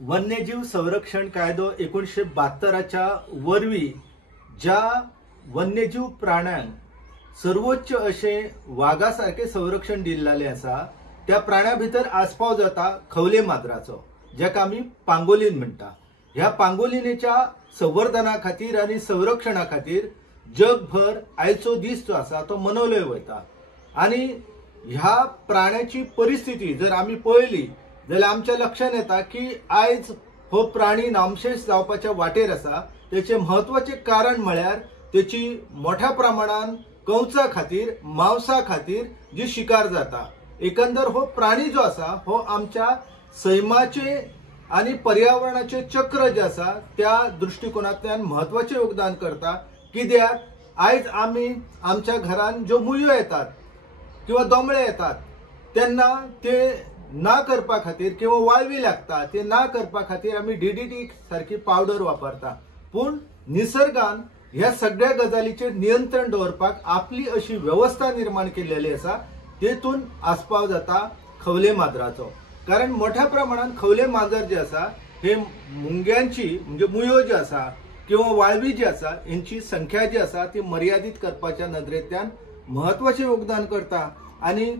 वन्यजीव संरक्षण कायदो 1972च्या वरवीं ज्या वन्यजीव प्राण्यांक सर्वोच्च अशे वाघा सारखे संरक्षण दिल्लेले आसा त्या प्राण्यां भितर आस्पाव जाता खवले माजराचो, जेका आमी पांगोलीन म्हणटा। ह्या पांगोलिनेच्या संवर्धना खातीर आनी संरक्षणा खातीर जगभर आयचो दीस जो आसा तो मनवलो वता। आनी ह्या प्राण्याची परिस्थिती जर आमी पळयली जाल्यार आमच्या लक्षात येता की आयज हो प्राणी नामशेष जावपाच्या वाटेर आसा। त्याचे महत्वाचे कारण म्हळ्यार त्याची मोठ्या प्रमाणात कवचा खातीर मांसा खातीर जी शिकार जाता। एकंदर हो प्राणी जो आसा हो आमच्या सैमाचे आणि पर्यावरणाचे चक्र जे आसा त्या दृष्टिकोनांतल्यान महत्वाचे योगदान करता। कित्याक आयज आमी आमच्या घरान ज्यो मुयो येतात किंवा दोमळे येतात तेन्ना ते ना करपा खातीर किंवा वाळवी लागता ते ना करपा खातीर आमी DDT सारखी पावडर वापरता। पूण निसर्गान ह्या सगळ्या गजालीचेर नियंत्रण दवरपाक आपली अशी व्यवस्था निर्माण केलेली आसा। तेतून आस्पाव जाता खवले माजराचो। कारण मोठ्या प्रमाणात खवले माजर जे आसा हे मुंग्यांची म्हणजे मुयो जे आसा किंवा वाळवी जी आसा यांची संख्या जी आसा ती मर्यादित करपाच्या नदरेंतल्यान महत्वाचे योगदान करता। आणि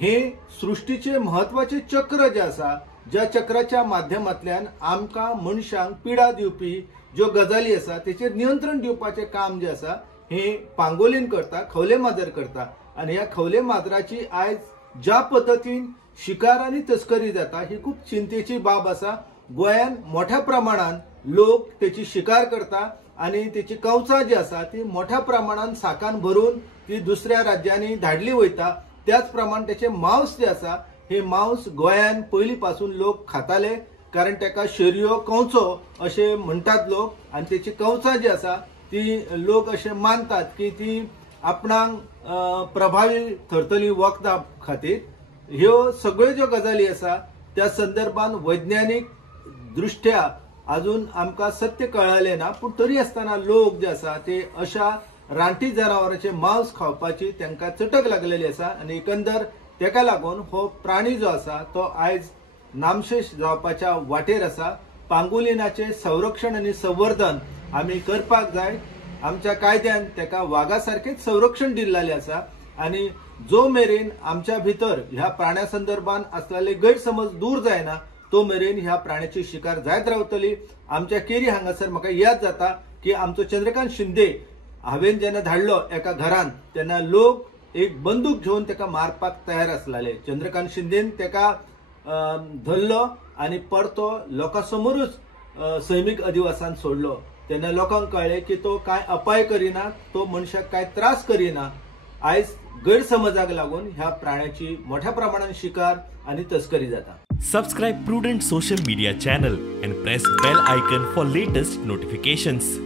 हे सृष्टीचे महत्वाचे चक्र जे आसा ज्या चक्राच्या माध्यमांतल्यान आमकां मनशांक पिडा दिवपी ज्यो गजाली आसा तेचेर नियंत्रण दिवपाचे काम जे आसा हे पांगोलीन करता, खवले माजर करता। आणि ह्या खवले माजराची आयज ज्या पद्धतीन शिकार आणि तस्करी जाता ही खूप चिंतेची बाब आसा। गोंयान मोठ्या प्रमाणात लोक त्याची शिकार करता आणि त्याची कवचां जी आसा ती मोठ्या प्रमाणात साकान भरून ती दुसऱ्या राज्यांनी धाडली वयता। त्याच प्रमाण त्याचे मांस जे आसा हे मांस गोंयान पयलींपासून लोक खाताले, कारण त्याका शेरयो कवचो असे म्हणतात लोक। आणि त्याची कवचां जी आसा ती लोक असे मानतात की ती आपणाक प्रभावी ठरतली वखदा खातीर। ह्यो सगळ्यो ज्यो गजाली आसा त्या संदर्भात वैज्ञानिक दृष्ट्या अजून आमकां सत्य कळाले ना, पण तरी आसतना लोक जे आसा ते अशा रानटी जनावरांचे मांस खावपाची तांकां चटक लागलेली आसा। आणि एकंदर तेका लागून हो प्राणी जो आसा तो आयज नामशेष जावपाच्या वाटेर आसा। पांगोलिनाचे संरक्षण आणि संवर्धन आमी करपाक जाय। आमच्या कायद्यान तेका वाघा सारखेच संरक्षण दिल्लेले आसा। आणि जो मेरेन आमच्या भितर ह्या प्राण्या संदर्भात असलेले गैरसमज दूर जायना तो मेरेन ह्या प्राण्याची शिकार जायत रावतली। आमच्या केरी हांगासर म्हाका याद जाता की आमचो चंद्रकांत शिंदे हांवें जेन्ना धाडलो एका घरान तेन्ना लोक एक बंदूक घेवन तेका मारपाक तयार आसलेले। चंद्रकांत शिंदेन तेका धरलो आणि परतो लोकांसमोरूच सैमीक अधिवासान सोडलो। तेन्ना लोकांक कळ्ळें की तो काय अपाय करिना, तो मनशाक काय त्रास करिना। आयज गैरसमजाक लागून ह्या प्राण्याची मोठ्या प्रमाणात शिकार आणि तस्करी जाता। Subscribe Prudent social media channel and press bell icon for latest notifications.